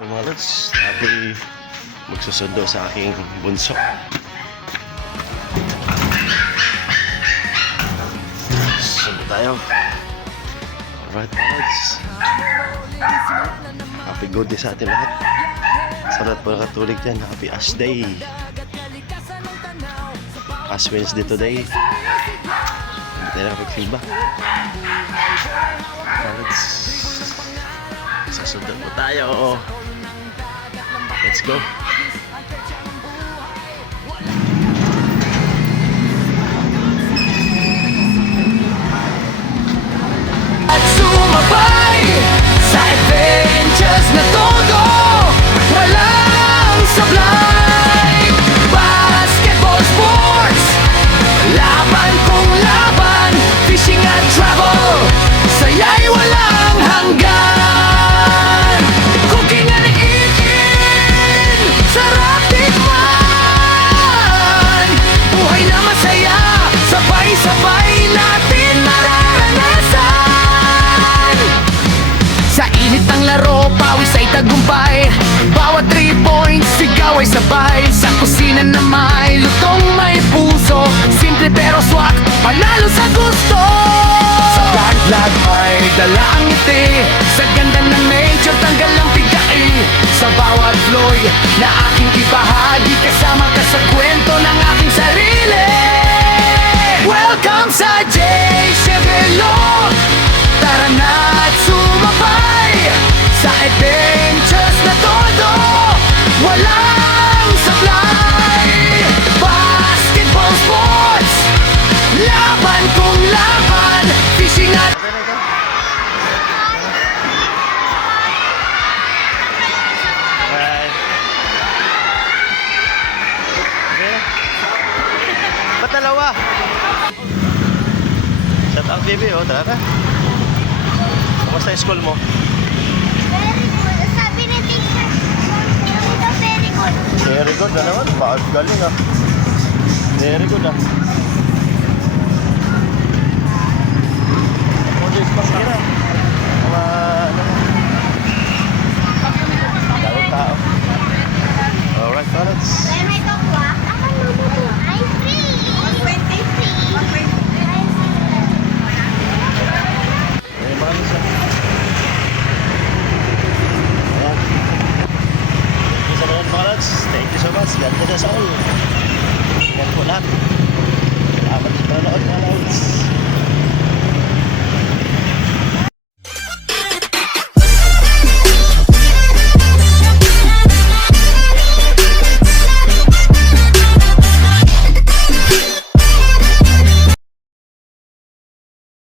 Mga lods, ako'y magsusundo sa aking bunso. Sundo tayo. Alright mga lods, happy good day sa atin lahat. Sa lahat po nakatulig dyan, happy Ash Day, Ash Wednesday today. Hindi tayo nakapag-feedback mga lods. Sasundo po tayo. Let's go. At sumabay sa adventures na todo, walang sablay. Basketball sports, laban kung laban, fishing at travel, saya'y walang hanggan. Cooking and eating, sarap tikman. Buhay na masaya, sabay-sabay natin mararanasan. Sa init ng laro, pawis ay tagumpay. Bawat 3 points, sigaw ay sabay. Sa kusina na may lutong may puso, simple pero swak, panalo sa gusto. Sa vlog may dala ang ngiti, sa ganda ng nature tanggal ang bigay. Sa bawat vlog na aking ibahagi, kasama ka sa kwento ng aking sarili. Welcome sa J. Chevelo, tara na at sumabay sa adventures na todo, walang sablay. Basketball sports, laban kung laban, fishing at Alright. Okay. Ba't dalawa? Shout out baby, oh, tara na. Kamusta yung school mo? Very good. Sabi ni teacher, sabi daw very good. Very good na naman, galing ah. Very good ah. Modis pa sila. Mga ano. Daming tao. Alright, parents. When I talk back, I'm free. 123. May mga lusa. Ayan. Thank you sa mga parents. Thank you so much. God bless us all. Yan po lahat. Salamat sa panonood mga lods.